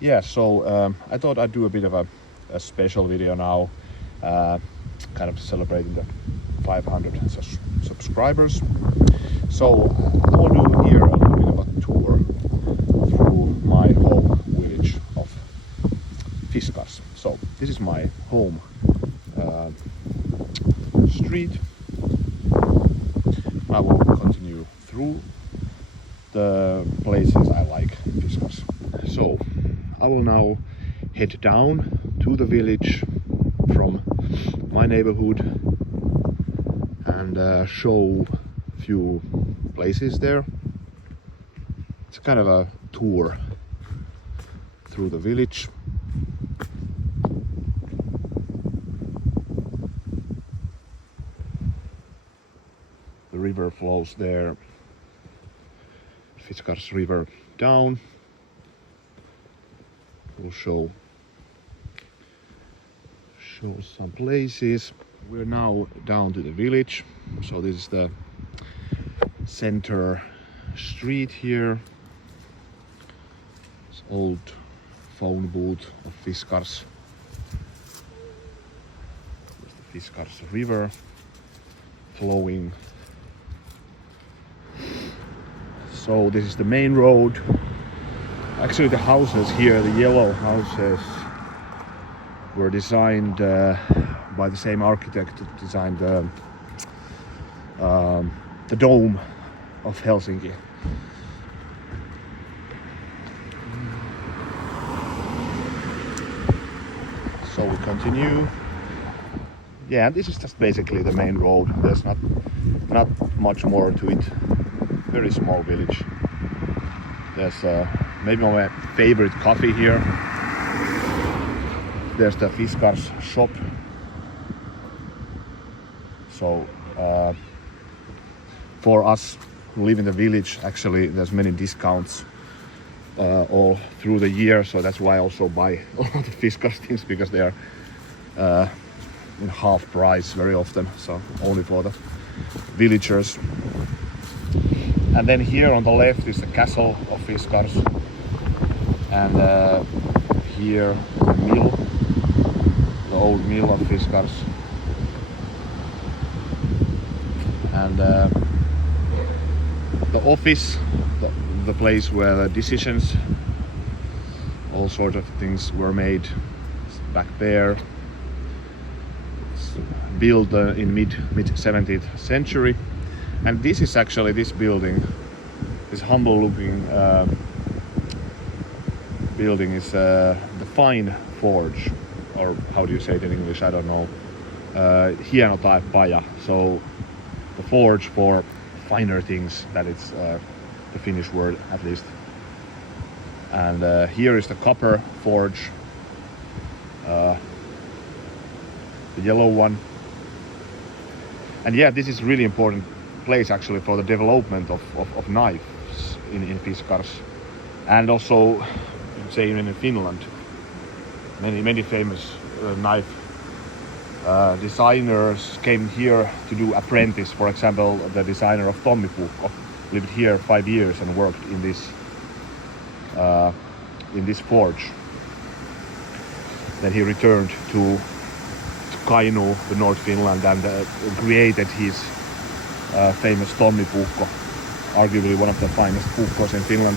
Yeah, so I thought I'd do a bit of a special video now, kind of celebrating the 500 subscribers. So I will do here a little bit of a tour through my home village of Fiskars. So this is my home street. I will continue through the places I like in Fiskars. So I will now head down to the village from my neighborhood and show a few places there. It's kind of a tour through the village. The river flows there, Fiskars river down. We'll show some places. We're now down to the village, so this is the center street here. It's old phone booth of Fiskars. There's the Fiskars river flowing. So this is the main road. Actually the houses here, the yellow houses, were designed by the same architect that designed the dome of Helsinki. So we continue. Yeah, this is just basically the main road. There's not much more to it. Very small village. There's maybe my favorite coffee here. There's the Fiskars shop. So for us who live in the village, actually there's many discounts all through the year. So that's why I also buy a lot of Fiskars things, because they are in half price very often. So only for the villagers. And then here on the left is the castle of Fiskars, and here the mill, the old mill of Fiskars, and the office, the place where the decisions, all sorts of things were made, back there. It's built in mid 17th century. And this is actually, this building, this humble looking building is the fine forge, or how do you say it in English, I don't know, hienopaja, so the forge for finer things, that is the Finnish word at least. And here is the copper forge, the yellow one. And yeah, this is really important place actually for the development of knives in Fiskars, and also say even in Finland. Many famous knife designers came here to do apprentice. For example, the designer of Tommi Puukko lived here 5 years and worked in this forge. Then he returned to Kainuu, to North Finland, and created his famous Tommi Puukko, arguably one of the finest puukkos in Finland.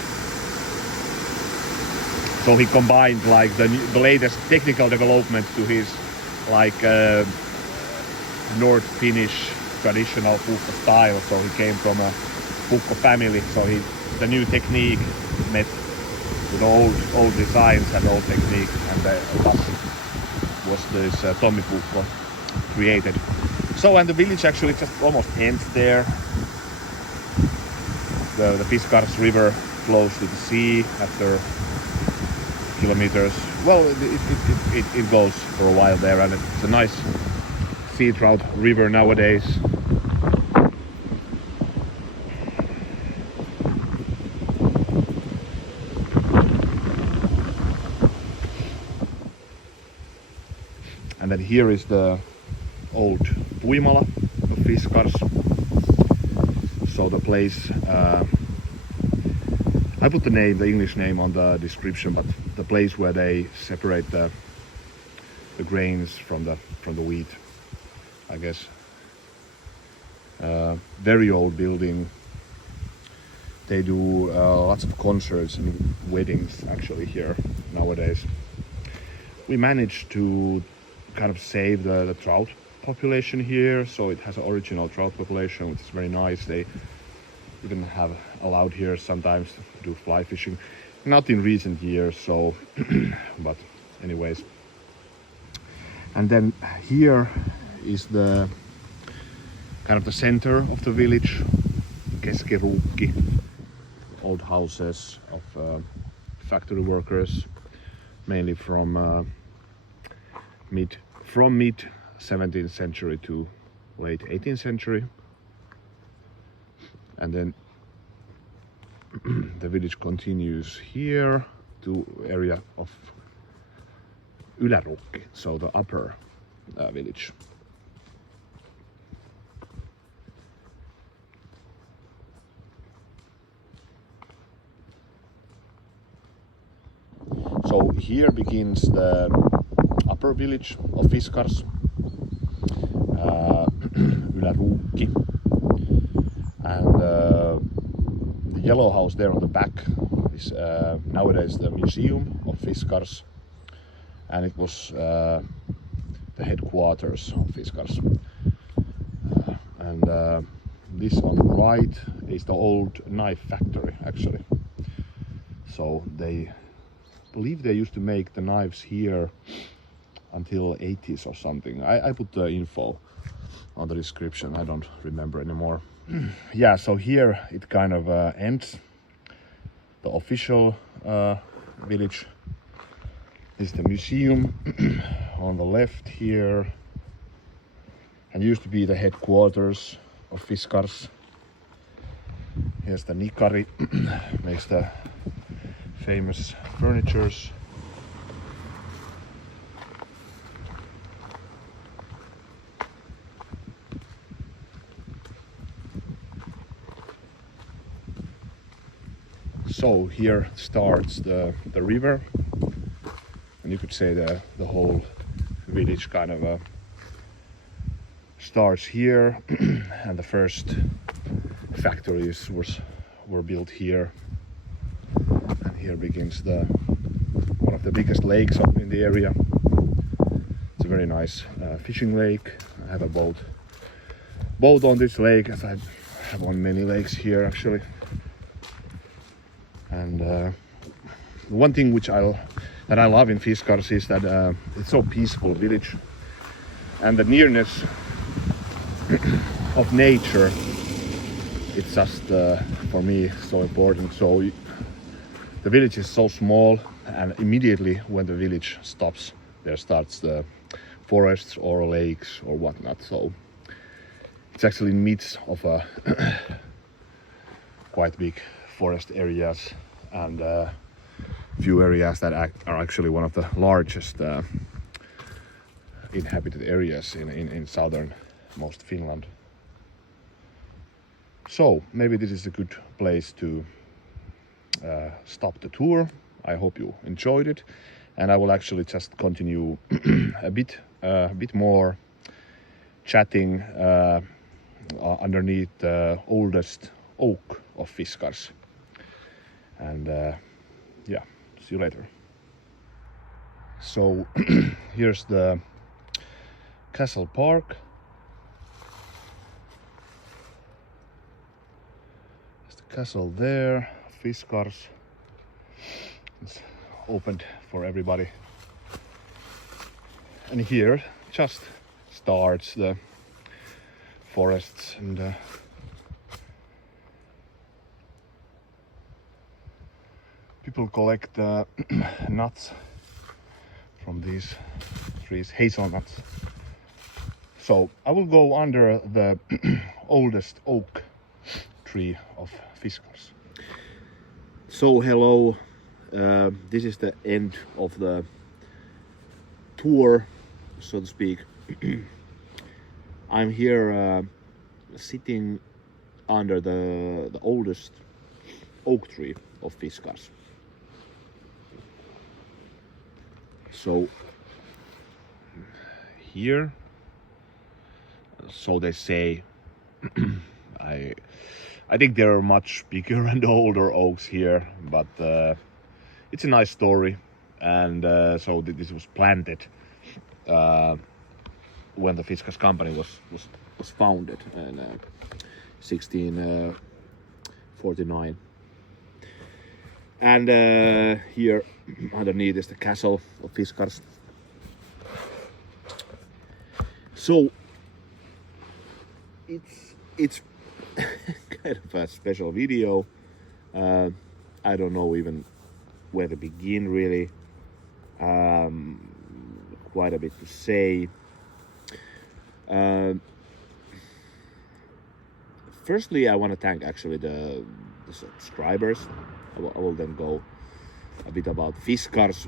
So he combined like the latest technical development to his like North Finnish traditional puukko style. So he came from a puukko family. So the new technique met with old designs and old technique, and thus was this Tommi Puukko created. So, and the village actually just almost ends there. The Fiskars river flows to the sea after kilometers. Well, it goes for a while there, and it's a nice sea trout river nowadays. And then here is the old Puimala of Fiskars. So the place I put the English name on the description, but the place where they separate the grains from the wheat, I guess. Very old building. They do lots of concerts and weddings actually here nowadays. We managed to kind of save the trout population here, so it has an original trout population, which is very nice. They even have allowed here sometimes to do fly fishing, not in recent years, so but anyways. And then here is the kind of the center of the village, Keskiruukki, old houses of factory workers, mainly from mid 17th century to late 18th century. And then the village continues here to area of Dlrmon, so the upper village. So here begins the upper village of Fiskars, Dlrmon, and the yellow house there on the back is nowadays the museum of Fiskars, and it was the headquarters of Fiskars. And this on the right is the old knife factory actually. So they believe they used to make the knives here until 80s or something. I put the info on the description, I don't remember anymore. Yeah, so here it kind of ends. The official village is the museum on the left here, and used to be the headquarters of Fiskars. Here's the Nikari, makes the famous furnitures. So here starts the river, and you could say the whole village kind of starts here, and the first factories were built here, and here begins one of the biggest lakes up in the area. It's a very nice fishing lake. I have a boat on this lake, as I have on many lakes here actually. And one thing that I love in Fiskars is that it's so peaceful village, and the nearness of nature, it's just for me so important. So the village is so small, and immediately when the village stops, there starts the forests or lakes or whatnot. So it's actually in midst of a quite big forest areas, and few areas that are actually one of the largest inhabited areas in southernmost Finland. So maybe this is a good place to stop the tour. I hope you enjoyed it, and I will actually just continue a bit more chatting underneath the oldest oak of Fiskars. And yeah, see you later. So here's the Castle Park. There's the castle there, Fiskars. It's opened for everybody. And here just starts the forests, and people collect nuts from these trees, hazelnuts. So I will go under the oldest oak tree of Fiskars. So hello, this is the end of the tour, so to speak. I'm here sitting under the oldest oak tree of Fiskars. So here, so they say, I think there are much bigger and older oaks here, but it's a nice story. And so this was planted when the Fiskars company was founded in 1649. And here underneath is the castle of Fiskars. So it's kind of a special video. I don't know even where to begin, really. Quite a bit to say. Firstly, I want to thank actually the subscribers. I will then go a bit about Fiskars,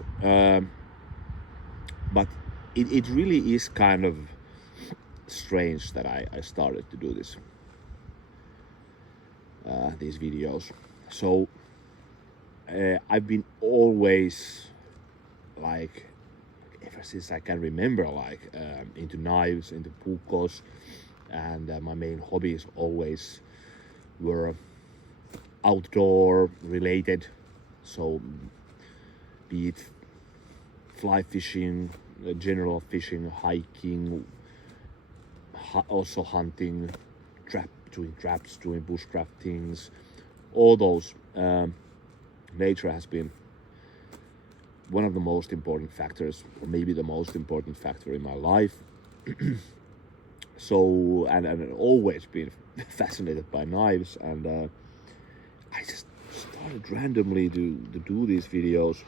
but it really is kind of strange that I started to do this these videos. So I've been always, like, ever since I can remember, like into knives, into puukos, and my main hobbies always were outdoor related. So be it fly fishing, general fishing, hiking, also hunting, doing traps, doing bushcraft things, all those. Nature has been one of the most important factors, or maybe the most important factor in my life. So, and I've always been fascinated by knives, and I just started randomly to do these videos,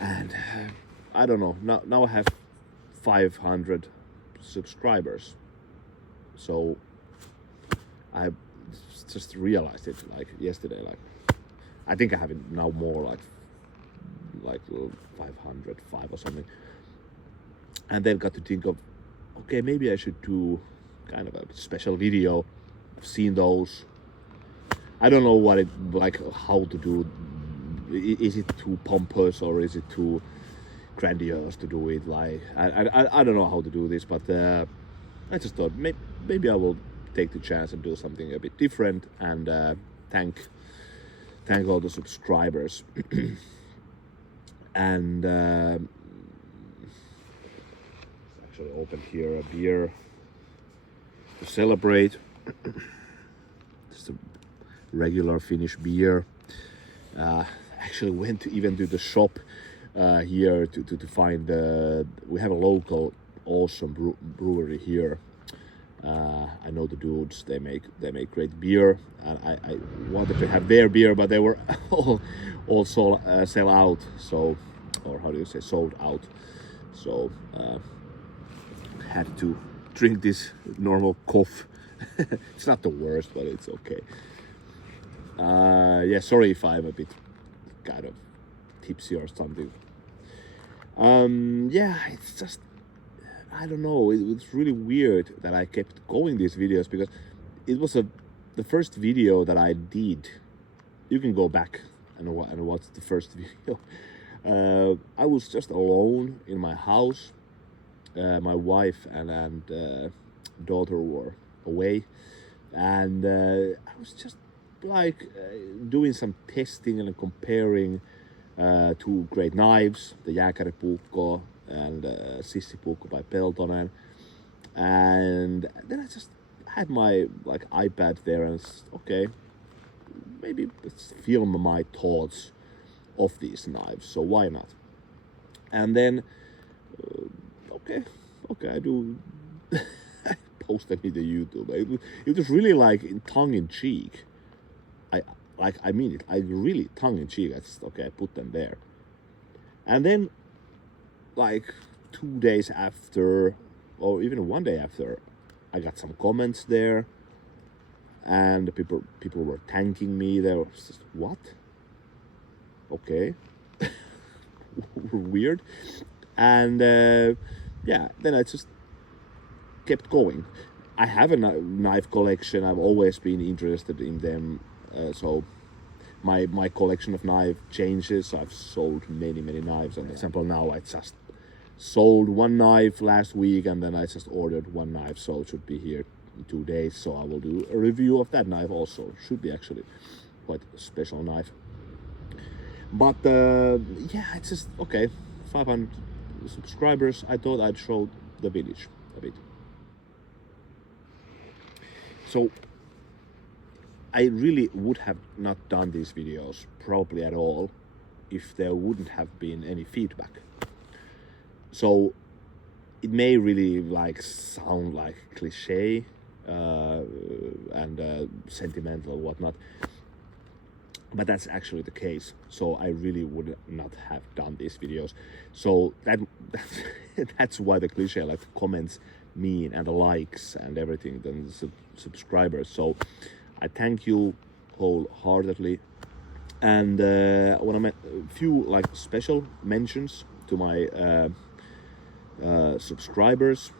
and I don't know, now I have 500 subscribers. So I just realized it like yesterday, like I think I have it now more like 505 or something, and then got to think of, okay, maybe I should do kind of a special video. I've seen those. I don't know what it, like, how to do. Is it too pompous or is it too grandiose to do it? Like, I don't know how to do this, but I just thought maybe I will take the chance and do something a bit different, and thank all the subscribers. And actually opened here a beer to celebrate. Just a regular Finnish beer. Actually went even to the shop here to find we have a local awesome brewery here. I know the dudes, they make great beer, and I wanted to have their beer, but they were all sell out, so, or how do you say, sold out. So had to drink this normal cough. It's not the worst, but it's okay. Yeah, sorry if I'm a bit kind of tipsy or something. Yeah, it's just, I don't know, it's really weird that I kept going these videos, because it was the first video that I did. You can go back and watch the first video. I was just alone in my house. My wife and daughter were away, and I was just like doing some testing and comparing two great knives, the Jääkäripuukko and Sissipuukko by Peltonen, and then I just had my like iPad there and okay, maybe let's film my thoughts of these knives, so why not? And then okay, I do. I posted it to YouTube. It was really like in tongue-in-cheek. I mean it. I really tongue-in-cheek. I just, okay, I put them there. And then, like 2 days after, or even 1 day after, I got some comments there, and people were thanking me. They were just, what? Okay, weird. And yeah, then I just kept going. I have a knife collection. I've always been interested in them. So my collection of knife changes. I've sold many knives, and for example now I just sold one knife last week, and then I just ordered one knife, so it should be here in 2 days, so I will do a review of that knife also. Should be actually quite a special knife. But yeah, it's just okay. 500 subscribers. I thought I'd show the village a bit. So I really would have not done these videos probably at all if there wouldn't have been any feedback. So it may really like sound like cliche and sentimental or whatnot, but that's actually the case. So I really would not have done these videos. So that's why the cliche, like the comments mean, and the likes and everything, then the subscribers. So I thank you wholeheartedly, and I want to make a few like special mentions to my subscribers,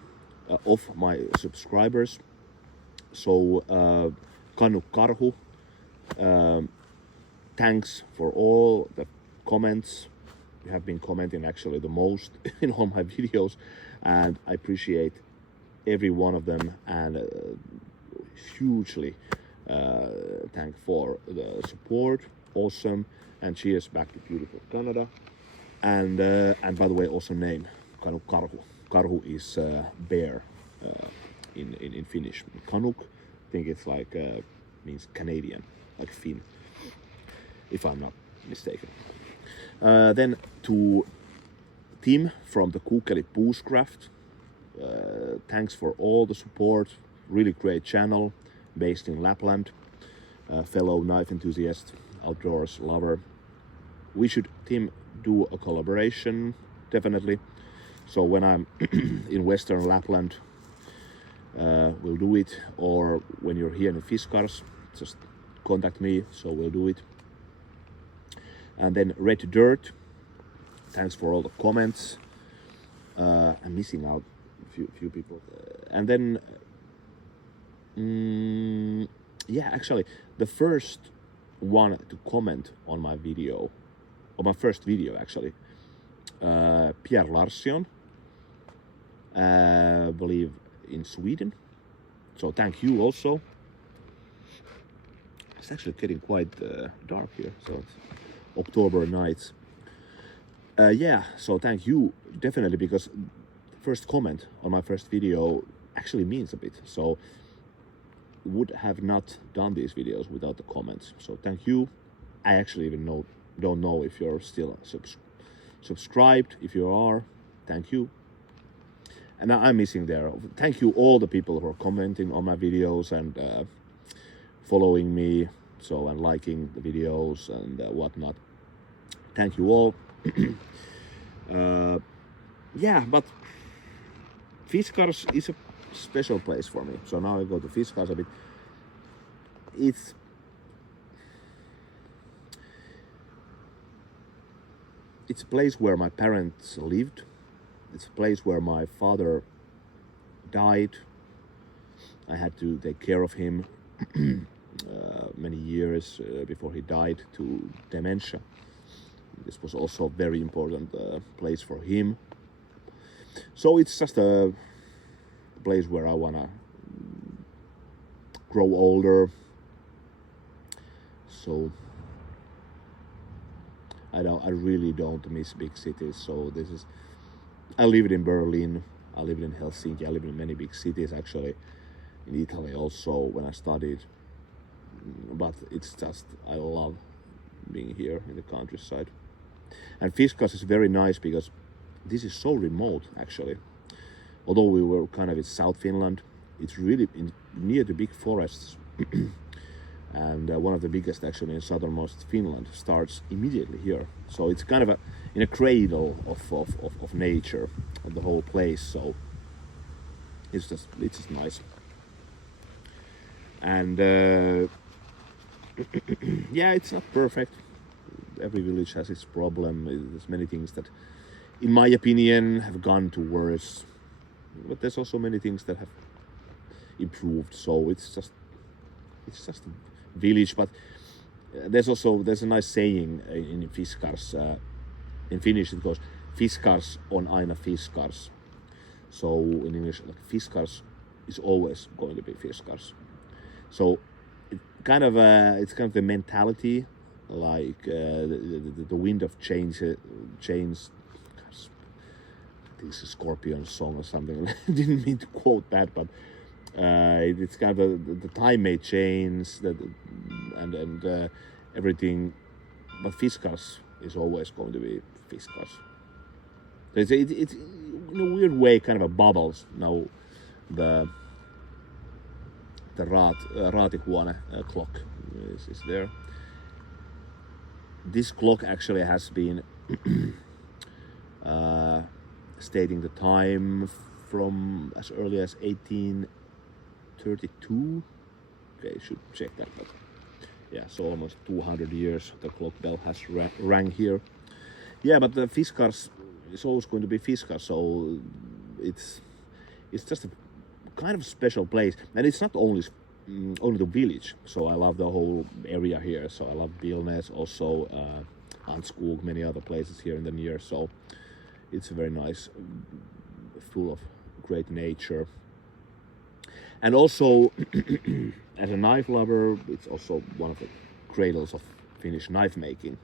of my subscribers. So Kanu Karhu, thanks for all the comments. You have been commenting actually the most in all my videos, and I appreciate every one of them, and hugely thank for the support. Awesome, and cheers back to beautiful Canada. And by the way, also name Kanu Karhu. Karhu is bear in Finnish. Kanuk, I think it's like means Canadian, like Finn, if I'm not mistaken. Then to Tim from the Kukkeli Bushcraft. Thanks for all the support. Really great channel based in Lapland. Fellow knife enthusiast, outdoors lover. We should, Tim, do a collaboration, definitely. So when I'm in Western Lapland, we'll do it. Or when you're here in Fiskars, just contact me, so we'll do it. And then Red Dirt, thanks for all the comments. I'm missing out a few people. And then, yeah, actually, the first one to comment on my video, on my first video actually, Pierre Larsson, I believe in Sweden. So thank you also. It's actually getting quite dark here, so it's October nights. Yeah, so thank you definitely, because first comment on my first video actually means a bit. So would have not done these videos without the comments. So thank you. I actually even don't know if you're still subscribed. If you are, thank you. And I'm missing there. Thank you all the people who are commenting on my videos and following me, so, and liking the videos and whatnot. Thank you all. Yeah, but Fiskars is a special place for me. So now I go to Fiskars a bit. It's a place where my parents lived. It's a place where my father died. I had to take care of him many years before he died to dementia. This was also a very important place for him. So it's just a place where I wanna grow older. So I really don't miss big cities. So this is, I lived in Berlin, I lived in Helsinki, I lived in many big cities actually, in Italy also when I studied. But it's just, I love being here in the countryside. And Fiskars is very nice because this is so remote actually. Although we were kind of in South Finland, it's really near the big forests. And one of the biggest actually in southernmost Finland starts immediately here. So it's kind of in a cradle of nature and the whole place. So it's just nice. And yeah, it's not perfect. Every village has its problem. There's many things that, in my opinion, have gone to worse. But there's also many things that have improved. So it's just a village. But there's a nice saying in Fiskars. In Finnish it goes Fiskars on aina Fiskars. So in English, like Fiskars is always going to be Fiskars. So it's kind of the mentality, like the wind of change. This is Scorpion song or something. I didn't mean to quote that, but it's kind of the time may change, and everything, but Fiskars is always going to be Fiskars. It's in a weird way kind of a bubbles now. The Raatihuone clock is there. This clock actually has been stating the time from as early as 1832. Okay, should check that, but yeah, so almost 200 years the clock bell has rang here. Yeah, but the Fiskars is always going to be Fiskars, so it's just a kind of special place, and it's not only the village. So I love the whole area here. So I love Vilnes, also Anskog, many other places here in the near. So it's very nice, full of great nature. And also, as a knife lover, it's also one of the cradles of Finnish knife making.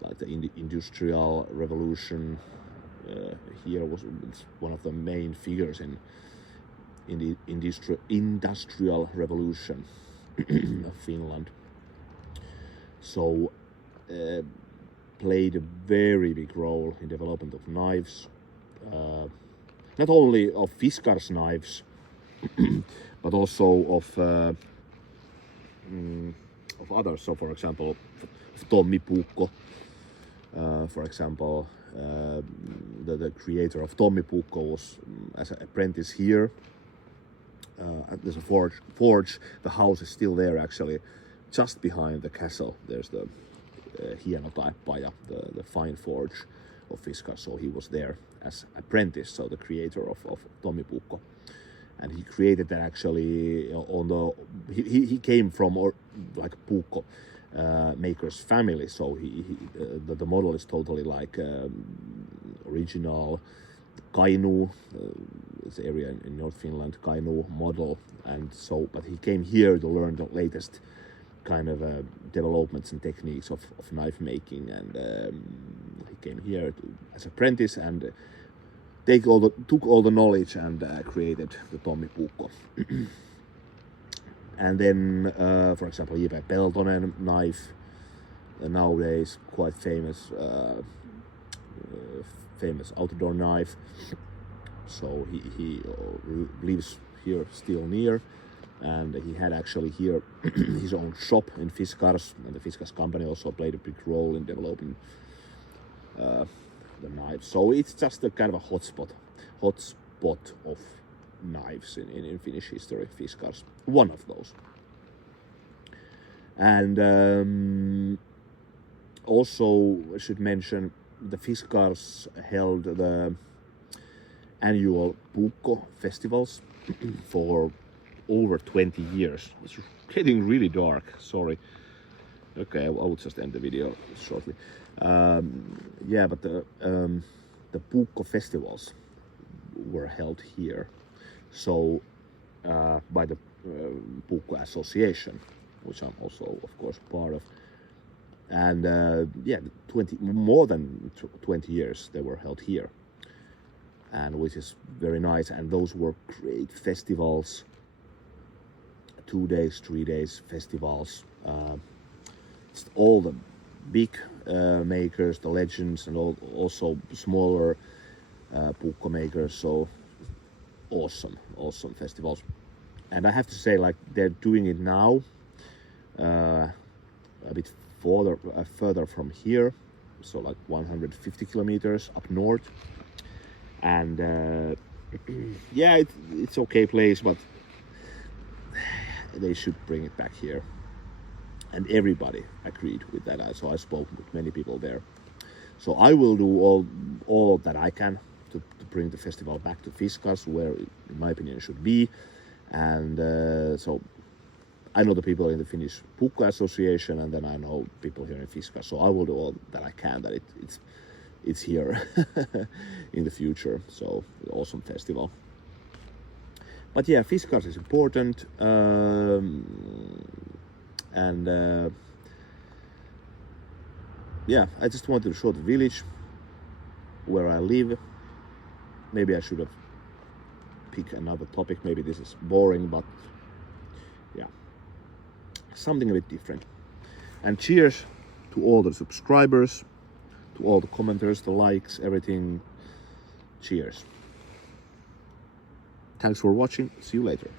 Like the industrial revolution here was one of the main figures in the industrial revolution of Finland. So played a very big role in development of knives, not only of Fiskars knives, but also of others. So, for example, of Tommi Puukko, for example, the creator of Tommi Puukko was as an apprentice here. There's a forge. The house is still there, actually, just behind the castle. There's the Hienotaippaja, the fine forge of Fiskars. So he was there as apprentice. So the creator of Tommi Puukko, and he created that actually on the. He came from like Puukko maker's family. So the model is totally like original Kainuu, this area in North Finland, Kainuu model, and so. But he came here to learn the latest kind of developments and techniques of knife making, and he came here as apprentice and took all the knowledge and created the Tommi Puukko. And then, for example, J.P. Peltonen knife, nowadays quite famous outdoor knife. So he lives here still near, and he had actually here his own shop in Fiskars, and the Fiskars company also played a big role in developing the knives. So it's just a kind of a hotspot of knives in Finnish history. Fiskars, one of those. And also I should mention the Fiskars held the annual Puukko festivals for over 20 years. It's getting really dark, sorry. Okay, I will just end the video shortly. Yeah, but the Puukko festivals were held here. So by the Puukko Association, which I'm also, of course, part of. And yeah, more than 20 years they were held here, and which is very nice. And those were great festivals, 2 days, 3 days festivals. All the big makers, the legends, and also smaller Puukko makers. So awesome festivals. And I have to say, like, they're doing it now a bit further from here, so like 150 kilometers up north. And yeah, it's okay place, but they should bring it back here. And everybody agreed with that. So I spoke with many people there. So I will do all that I can to bring the festival back to Fiskars, where, in my opinion, it should be. And so I know the people in the Finnish Pukka Association, and then I know people here in Fiskars. So I will do all that I can that it's here in the future. So awesome festival. But yeah, Fiskars is important, and yeah, I just wanted to show the village where I live. Maybe I should have picked another topic. Maybe this is boring, but yeah, something a bit different. And cheers to all the subscribers, to all the commenters, the likes, everything. Cheers. Thanks for watching. See you later.